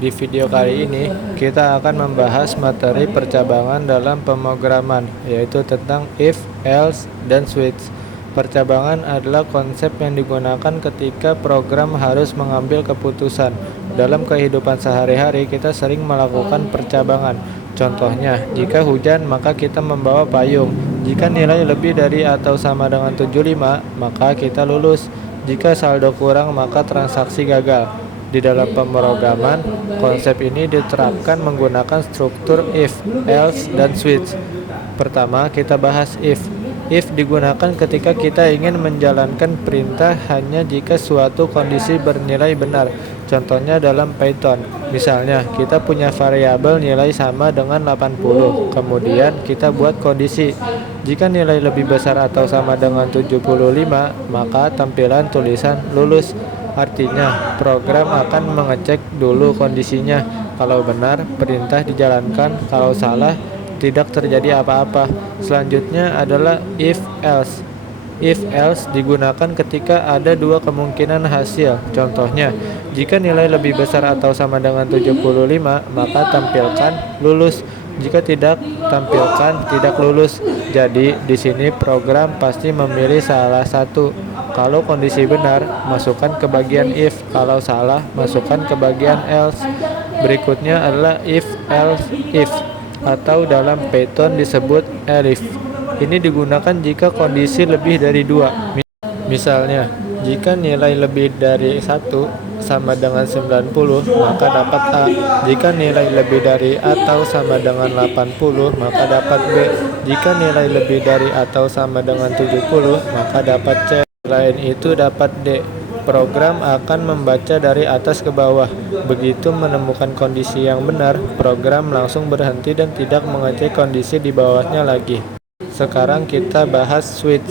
Di video kali ini, kita akan membahas materi percabangan dalam pemrograman, yaitu tentang if, else, dan switch. Percabangan adalah konsep yang digunakan ketika program harus mengambil keputusan. Dalam kehidupan sehari-hari, kita sering melakukan percabangan. Contohnya, jika hujan, maka kita membawa payung. Jika nilai lebih dari atau sama dengan 75, maka kita lulus. Jika saldo kurang, maka transaksi gagal. Di dalam pemrograman, konsep ini diterapkan menggunakan struktur if, else, dan switch. Pertama, kita bahas if. If digunakan ketika kita ingin menjalankan perintah hanya jika suatu kondisi bernilai benar. Contohnya dalam Python. Misalnya, kita punya variabel nilai sama dengan 80. Kemudian kita buat kondisi. Jika nilai lebih besar atau sama dengan 75, maka tampilan tulisan lulus. Artinya, program akan mengecek dulu kondisinya. Kalau benar, perintah dijalankan. Kalau salah, tidak terjadi apa-apa. Selanjutnya adalah if else. If else digunakan ketika ada dua kemungkinan hasil. Contohnya, jika nilai lebih besar atau sama dengan 75, maka tampilkan lulus. Jika tidak, tampilkan tidak lulus. Jadi, di sini program pasti memilih salah satu. Kalau kondisi benar, masukkan ke bagian if. Kalau salah, masukkan ke bagian else. Berikutnya adalah if else if, atau dalam Python disebut elif. Ini digunakan jika kondisi lebih dari dua. Misalnya, jika nilai lebih dari 1 sama dengan 90, maka dapat A. Jika nilai lebih dari atau sama dengan 80, maka dapat B. Jika nilai lebih dari atau sama dengan 70, maka dapat C. Selain itu dapat D. Program akan membaca dari atas ke bawah. Begitu menemukan kondisi yang benar, program langsung berhenti dan tidak mengecek kondisi di bawahnya lagi. Sekarang kita bahas switch.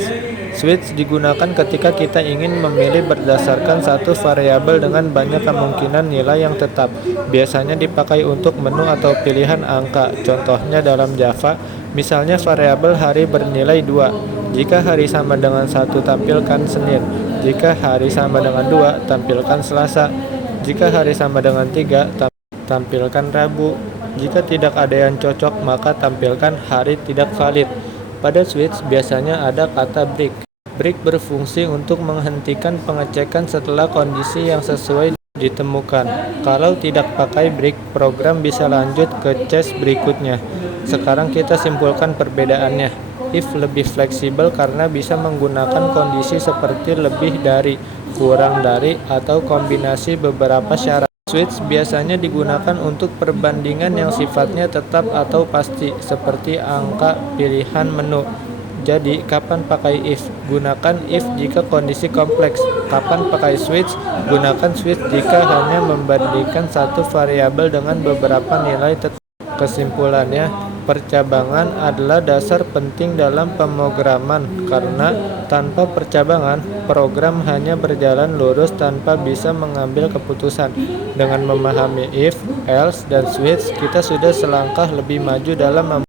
Switch digunakan ketika kita ingin memilih berdasarkan satu variabel dengan banyak kemungkinan nilai yang tetap. Biasanya dipakai untuk menu atau pilihan angka. Contohnya dalam Java, misalnya variabel hari bernilai 2. Jika hari sama dengan 1, tampilkan Senin. Jika hari sama dengan 2, tampilkan Selasa. Jika hari sama dengan 3, tampilkan Rabu. Jika tidak ada yang cocok, maka tampilkan hari tidak valid. Pada switch biasanya ada kata break. Break berfungsi untuk menghentikan pengecekan setelah kondisi yang sesuai ditemukan. Kalau tidak pakai break, program bisa lanjut ke case berikutnya. Sekarang kita simpulkan perbedaannya. If lebih fleksibel karena bisa menggunakan kondisi seperti lebih dari, kurang dari, atau kombinasi beberapa syarat. Switch biasanya digunakan untuk perbandingan yang sifatnya tetap atau pasti, seperti angka pilihan menu. Jadi, kapan pakai if? Gunakan if jika kondisi kompleks. Kapan pakai switch? Gunakan switch jika hanya membandingkan satu variabel dengan beberapa nilai tetap. Kesimpulannya, percabangan adalah dasar penting dalam pemrograman karena tanpa percabangan, program hanya berjalan lurus tanpa bisa mengambil keputusan. Dengan memahami if, else, dan switch, kita sudah selangkah lebih maju dalam